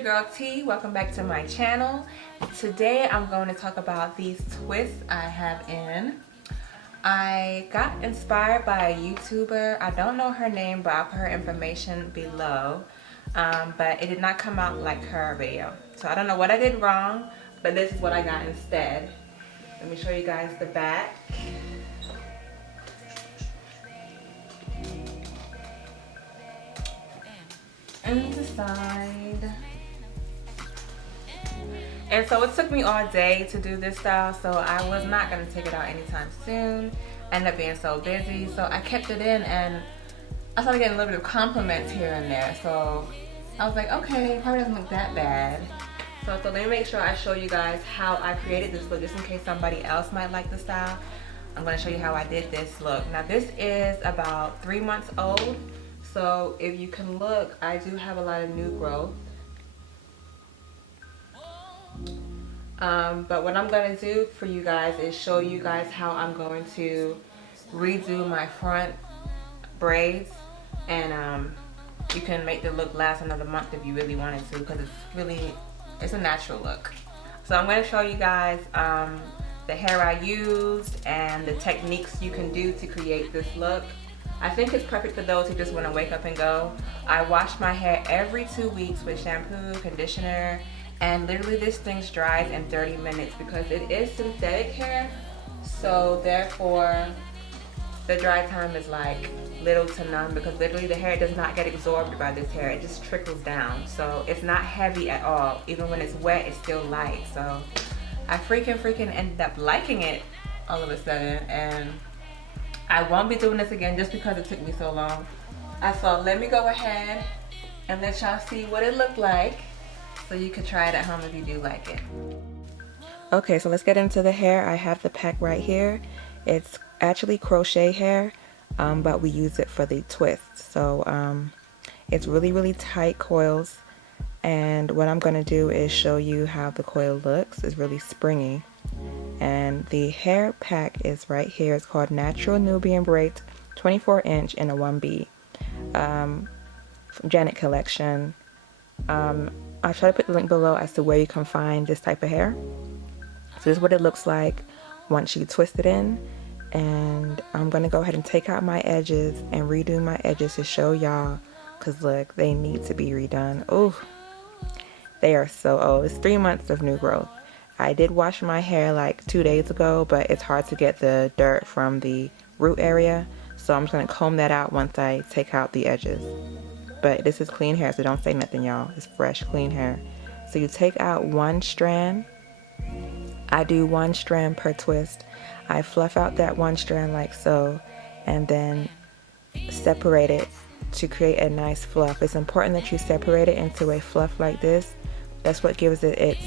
your girl T. Welcome back to my channel. Today I'm going to talk about these twists I have in. I got inspired by a YouTuber. I don't know her name, but I'll put her information below. But it did not come out like her video. So I don't know what I did wrong, but this is what I got instead. Let me show you guys the back. And the side. And so it took me all day to do this style, so I was not going to take it out anytime soon. Ended up being so busy, so I kept it in, and I started getting a little bit of compliments here and there. So I was like, okay, it probably doesn't look that bad. So let me make sure I show you guys how I created this look, just in case somebody else might like the style. I'm going to show you how I did this look. Now this is about 3 months old. So if you can look, I do have a lot of new growth. But what I'm going to do for you guys is show you guys how I'm going to redo my front braids. And you can make the look last another month if you really wanted to, because it's a natural look. So I'm going to show you guys the hair I used and the techniques you can do to create this look. I think it's perfect for those who just want to wake up and go. I wash my hair every 2 weeks with shampoo, conditioner, and literally this thing dries in 30 minutes because it is synthetic hair. So therefore, the dry time is like little to none, because literally the hair does not get absorbed by this hair. It just trickles down. So it's not heavy at all. Even when it's wet, it's still light. So I freaking ended up liking it all of a sudden, and I won't be doing this again just because it took me so long. I thought, let me go ahead and let y'all see what it looked like so you can try it at home if you do like it. Okay, so let's get into the hair. I have the pack right here. It's actually crochet hair, but we use it for the twist. So it's really tight coils. And what I'm going to do is show you how the coil looks. It's really springy. And the hair pack is right here. It's called Natural Nubian Braid 24-inch in a 1B from Janet Collection. I'll try to put the link below as to where you can find this type of hair. So this is what it looks like once you twist it in. And I'm going to go ahead and take out my edges and redo my edges to show y'all, because look, they need to be redone. Oh, they are so old. It's 3 months of new growth. I did wash my hair like 2 days ago, but it's hard to get the dirt from the root area. So I'm just going to comb that out once I take out the edges. But this is clean hair, so don't say nothing, y'all. It's fresh, clean hair. So you take out one strand. I do one strand per twist. I fluff out that one strand like so, and then separate it to create a nice fluff. It's important that you separate it into a fluff like this. That's what gives it its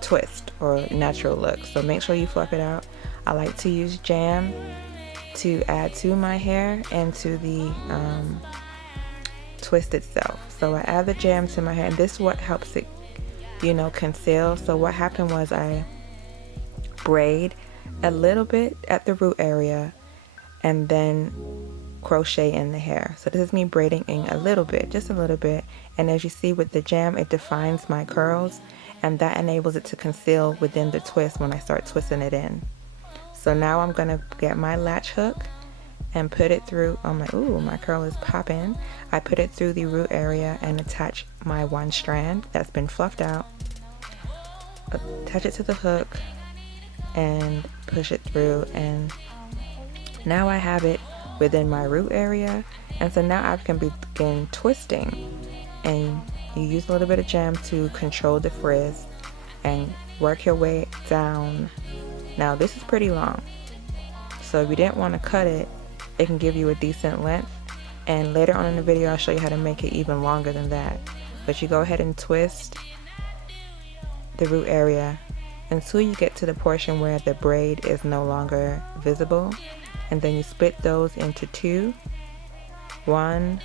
twist or natural look. So make sure you fluff it out. I like to use jam to add to my hair and to the twist itself. So I add the jam to my hair, and this is what helps it, you know, conceal. So what happened was I braid a little bit at the root area and then crochet in the hair. So this is me braiding in a little bit, just a little bit. And as you see with the jam, it defines my curls, and that enables it to conceal within the twist when I start twisting it in. So now I'm gonna get my latch hook and put it through. I'm like, ooh, my curl is popping. I put it through the root area and attach my one strand that's been fluffed out. Attach it to the hook and push it through, and now I have it within my root area. And so now I can begin twisting, and you use a little bit of jam to control the frizz and work your way down. Now this is pretty long, so if you didn't want to cut it, it can give you a decent length, and later on in the video I'll show you how to make it even longer than that. But you go ahead and twist the root area until you get to the portion where the braid is no longer visible, and then you split those into two, one,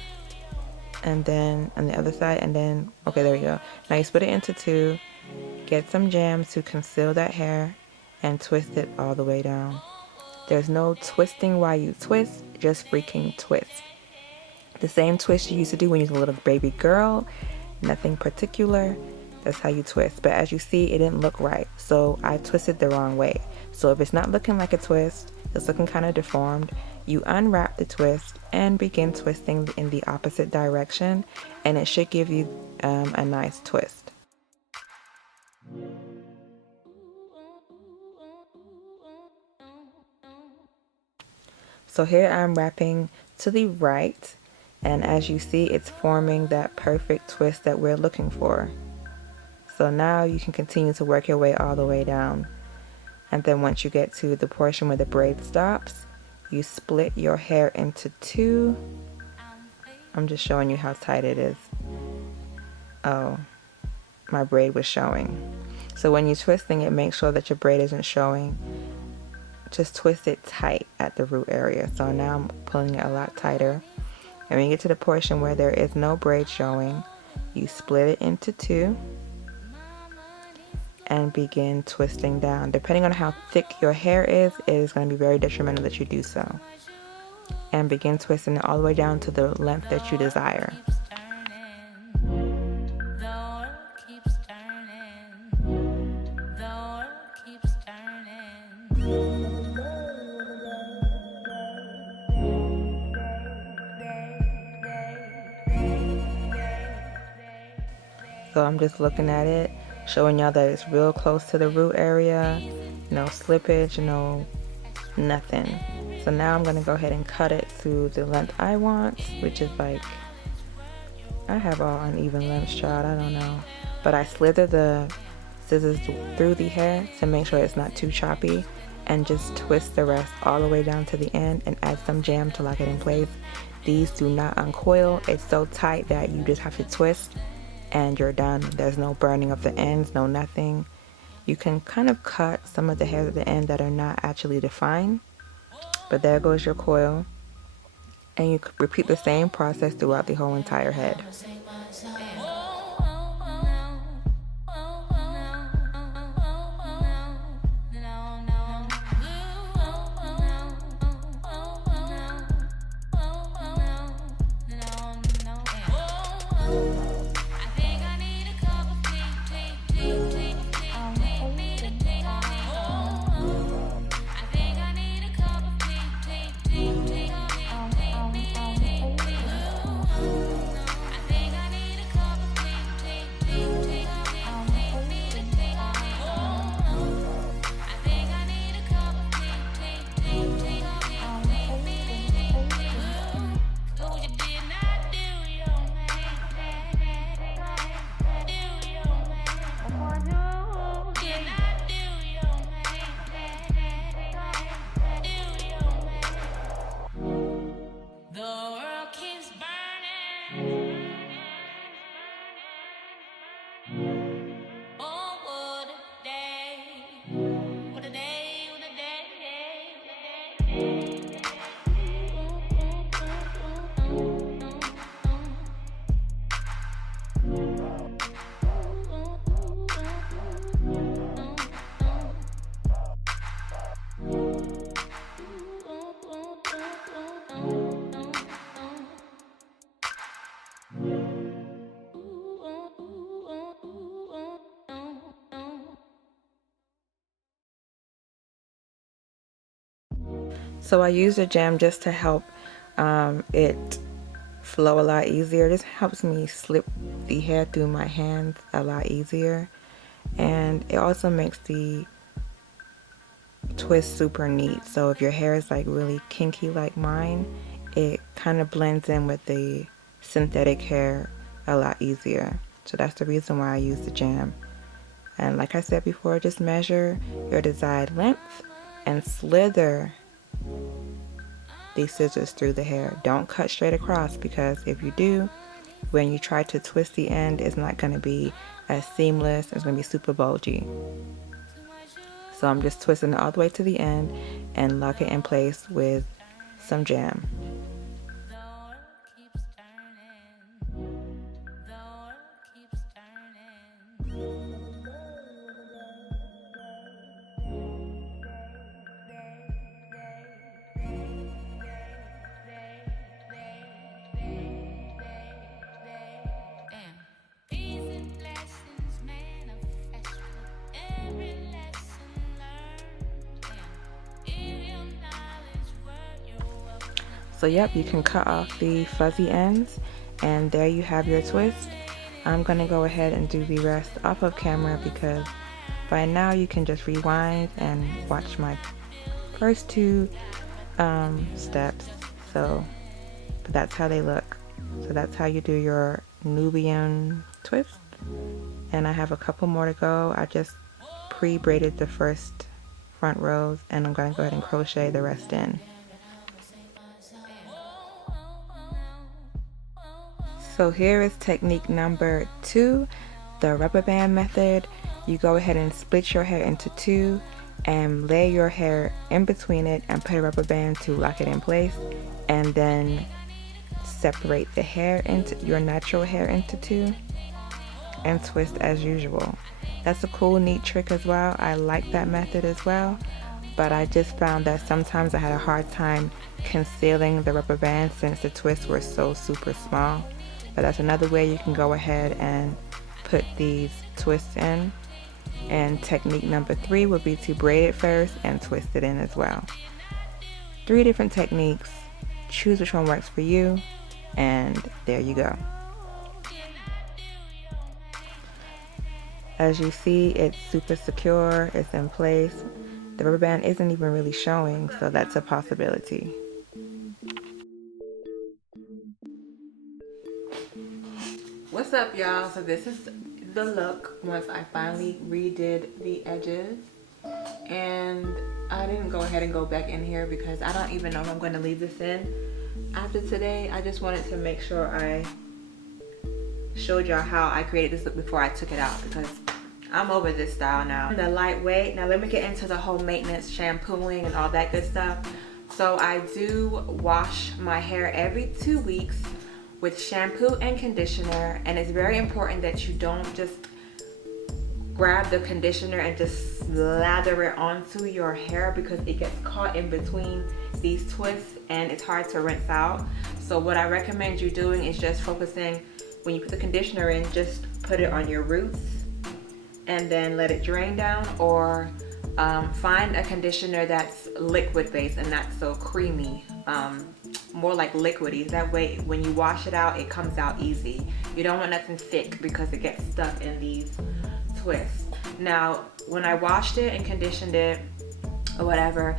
and then on the other side, and then okay, there we go. Now you split it into two, get some jam to conceal that hair, and twist it all the way down. There's no twisting while you twist, just freaking twist. The same twist you used to do when you was a little baby girl, nothing particular. That's how you twist. But as you see, it didn't look right, so I twisted the wrong way. So if it's not looking like a twist, it's looking kind of deformed, you unwrap the twist and begin twisting in the opposite direction, and it should give you a nice twist. So here I'm wrapping to the right, and as you see, it's forming that perfect twist that we're looking for. So now you can continue to work your way all the way down. And then once you get to the portion where the braid stops, you split your hair into two. I'm just showing you how tight it is. Oh, my braid was showing. So when you're twisting it, make sure that your braid isn't showing. Just twist it tight at the root area. So now I'm pulling it a lot tighter. And when you get to the portion where there is no braid showing, you split it into two and begin twisting down. Depending on how thick your hair is, it is going to be very detrimental that you do so. And begin twisting it all the way down to the length that you desire. So I'm just looking at it, showing y'all that it's real close to the root area, no slippage, no nothing. So now I'm gonna go ahead and cut it to the length I want, which is like, I have all uneven lengths, child, I don't know. But I slither the scissors through the hair to make sure it's not too choppy, and just twist the rest all the way down to the end and add some jam to lock it in place. These do not uncoil. It's so tight that you just have to twist and you're done. There's no burning of the ends, no nothing. You can kind of cut some of the hairs at the end that are not actually defined, but there goes your coil, and you repeat the same process throughout the whole entire head. So I use the jam just to help it flow a lot easier. This helps me slip the hair through my hands a lot easier, and it also makes the twist super neat. So if your hair is like really kinky like mine, it kind of blends in with the synthetic hair a lot easier. So that's the reason why I use the jam. And like I said before, just measure your desired length and slither these scissors through the hair. Don't cut straight across, because if you do, when you try to twist the end, it's not going to be as seamless. It's going to be super bulgy. So I'm just twisting it all the way to the end and lock it in place with some jam. So yep, you can cut off the fuzzy ends, and there you have your twist. I'm gonna go ahead and do the rest off of camera because by now you can just rewind and watch my first two steps. So but that's how they look. So that's how you do your Nubian twist. And I have a couple more to go. I just pre-braided the first front rows, and I'm going to go ahead and crochet the rest in. So here is technique number 2, the rubber band method. You go ahead and split your hair into 2 and lay your hair in between it and put a rubber band to lock it in place, and then separate the hair into your natural hair into 2 and twist as usual. That's a cool, neat trick as well. I like that method as well, but I just found that sometimes I had a hard time concealing the rubber band since the twists were so super small. But that's another way you can go ahead and put these twists in. And technique number 3 would be to braid it first and twist it in as well. 3 different techniques. Choose which one works for you, and there you go. As you see, it's super secure, it's in place. The rubber band isn't even really showing, so that's a possibility. What's up, y'all? So this is the look once I finally redid the edges. And I didn't go ahead and go back in here because I don't even know if I'm going to leave this in after today. I just wanted to make sure I showed y'all how I created this look before I took it out, because I'm over this style now. The lightweight. Now let me get into the whole maintenance, shampooing and all that good stuff. So I do wash my hair every 2 weeks with shampoo and conditioner, and it's very important that you don't just grab the conditioner and just slather it onto your hair, because it gets caught in between these twists and it's hard to rinse out. So what I recommend you doing is just focusing, when you put the conditioner in, just put it on your roots and then let it drain down, or find a conditioner that's liquid based and not so creamy, more like liquidy. That way when you wash it out, it comes out easy. You don't want nothing thick because it gets stuck in these twists. Now when I washed it and conditioned it or whatever,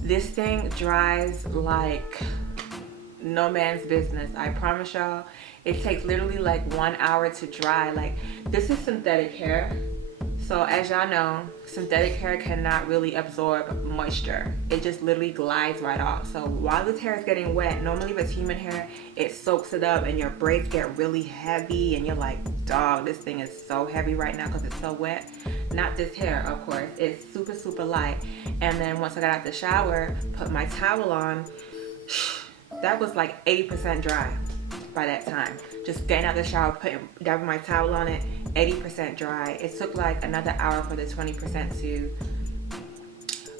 this thing dries like no man's business. I promise y'all, it takes literally like 1 hour to dry. Like, this is synthetic hair, so as y'all know, synthetic hair cannot really absorb moisture. It just literally glides right off. So while this hair is getting wet, normally if it's human hair, it soaks it up and your braids get really heavy and you're like, dog, this thing is so heavy right now because it's so wet. Not this hair, of course. It's super, super light. And then once I got out the shower, put my towel on, that was like 80% dry by that time. Just getting out the shower, dabbing my towel on it, 80% dry. It took like another hour for the 20% to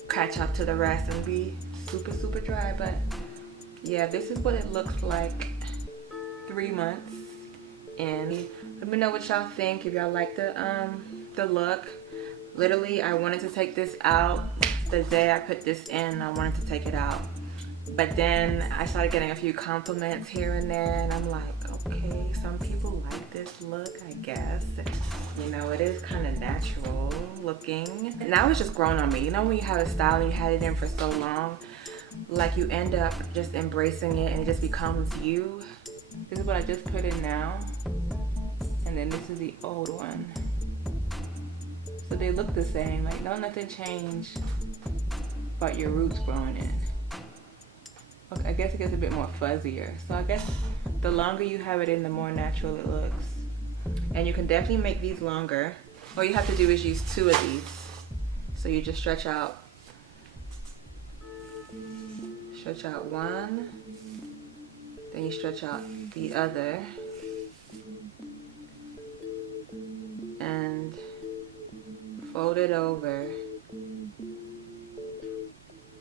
catch up to the rest and be super, super dry. But yeah, this is what it looks like 3 months. And let me know what y'all think, if y'all like the look. Literally, I wanted to take this out the day I put this in. I wanted to take it out, but then I started getting a few compliments here and there, and I'm like, okay, some people like this look, I guess. You know, it is kind of natural looking. Now it's just grown on me. You know, when you have a style and you had it in for so long, like you end up just embracing it and it just becomes you. This is what I just put in now, and then this is the old one. So they look the same, like nothing changed but your roots growing in. Okay, I guess it gets a bit more fuzzier. So I guess the longer you have it in, the more natural it looks. And you can definitely make these longer. All you have to do is use 2 of these. So you just stretch out one, then you stretch out the other, and fold it over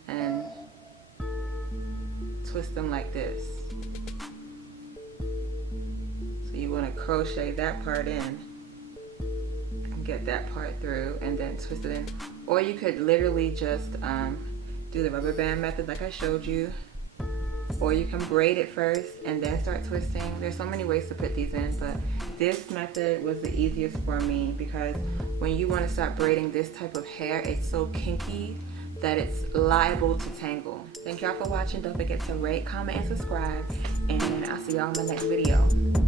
and twist them like this. So you want to crochet that part in and get that part through and then twist it in. Or you could literally just do the rubber band method like I showed you or you can braid it first and then start twisting. There's so many ways to put these in, but this method was the easiest for me because when you want to start braiding this type of hair, it's so kinky that it's liable to tangle. Thank y'all for watching. Don't forget to rate, comment, and subscribe, and I'll see y'all in my next video.